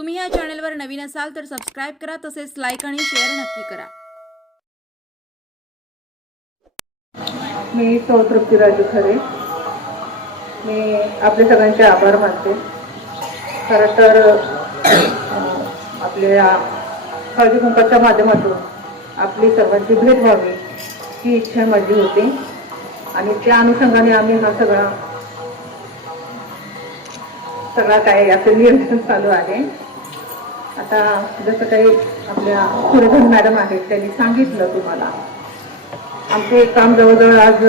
तुम्ही या चॅनलवर नवीन असाल तर सबस्क्राईब करा तसेच लाईक आणि शेअर नक्की करा. मी सौ तृप्तीराजू खरे. मी आपले सगळ्यांचे आभार मानते. खरं तर आपल्या हळदी कुंकाच्या माध्यमातून आपली सर्वांची भेट व्हावी ही इच्छा माझी होती. आणि त्या अनुषंगाने आम्ही हा सगळा सगळा काय याचं नियोजन चालू आहे. आता जसं काही आपल्या सुरधन मॅडम आहेत त्यांनी सांगितलं तुम्हाला. आमचे काम जवळजवळ आज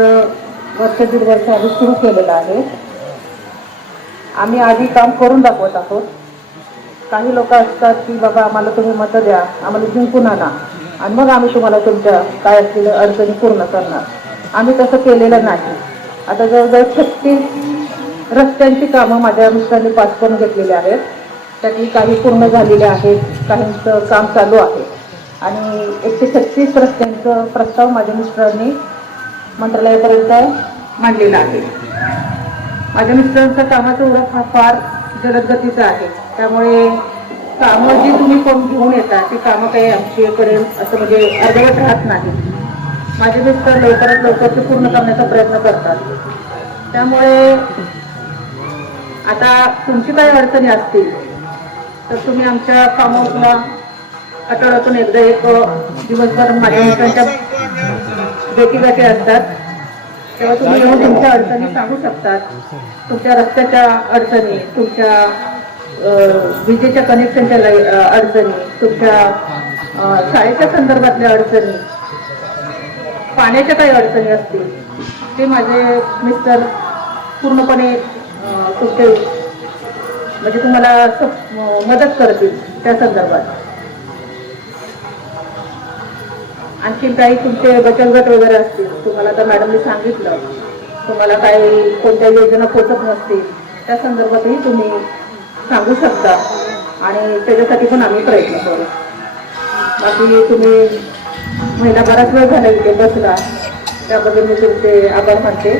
वर्ष दीड वर्ष आधी सुरू केलेलं आहे. आम्ही आधी काम करून दाखवत आहोत. काही लोक असतात की बाबा आम्हाला तुम्ही मतं द्या आम्हाला जिंकून आणा आणि मग आम्ही तुम्हाला तुमच्या काय असलेल्या अडचणी पूर्ण करणार. आम्ही तसं केलेलं नाही. आता जवळजवळ छत्तीस रस्त्यांची कामं माझ्या मिस्टरांनी पास करून घेतलेली आहेत. त्यातली काही पूर्ण झालेली आहेत काहींचं काम चालू आहे. आणि एकशे छत्तीस रस्त्यांचं प्रस्ताव माझ्या मिस्टरांनी मंत्रालयापर्यंत मांडलेला आहे. माझ्या मिस्टरांचा कामाचं ओळख हा फार जलदगतीचा आहे. त्यामुळे कामं जी तुम्ही कोण घेऊन येता ती कामं काही आमच्याकडे असं म्हणजे अर्धवट राहत नाही माझे मिस्टर लवकरात लवकर ते पूर्ण करण्याचा प्रयत्न करतात. त्यामुळे आता तुमची काही अडचणी असतील तर तुम्ही आमच्या फार्म हाऊसला आठवड्यातून एकदा एक दिवसभर माझ्या मित्रांच्या भेटीगाठी असतात. तेव्हा तुम्ही येऊन तुमच्या अडचणी सांगू शकतात. तुमच्या रस्त्याच्या अडचणी तुमच्या विजेच्या कनेक्शनच्या लाई- अडचणी तुमच्या शाळेच्या संदर्भातल्या अडचणी पाण्याच्या काही अडचणी असतील ते माझे मिस्टर पूर्णपणे अं, तुमचे म्हणजे तुम्हाला मदत करतील त्या संदर्भात. आणखी काही तुमचे बचत गट वगैरे असतील तुम्हाला तर मॅडमने सांगितलं तुम्हाला काही कोणत्या योजना पोचत नसतील त्या संदर्भातही तुम्ही सांगू शकता. आणि त्याच्यासाठी पण आम्ही प्रयत्न करू. बाकी तुम्ही महिना बराच वेळ झाला इथे बसला. त्याबद्दल मी तुमचे आभार मानते.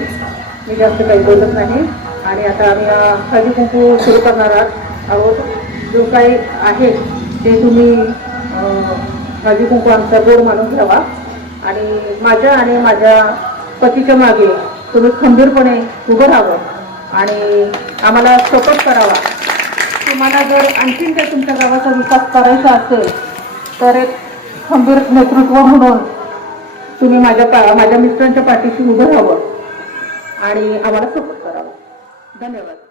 मी जास्त काही बोलत नाही. आणि आता आम्ही हळदी कुंकू सुरू करणार आहोत. आहोत जो काही आहे ते तुम्ही हळदी कुंकू आमचा गोड मानून घ्यावा आणि माझ्या आणि माझ्या पतीच्या मागे तुम्ही खंबीरपणे उभं राहावं आणि आम्हाला सपोर्ट करावा. तुम्हाला जर आणखीन जर तुमच्या गावाचा विकास करायचा असेल तर एक खंबीर नेतृत्व म्हणून तुम्ही माझ्या पा माझ्या मिस्टरांच्या पाठीशी उभं राहावं. आणि आम्हाला सपोर्ट धन्यवाद.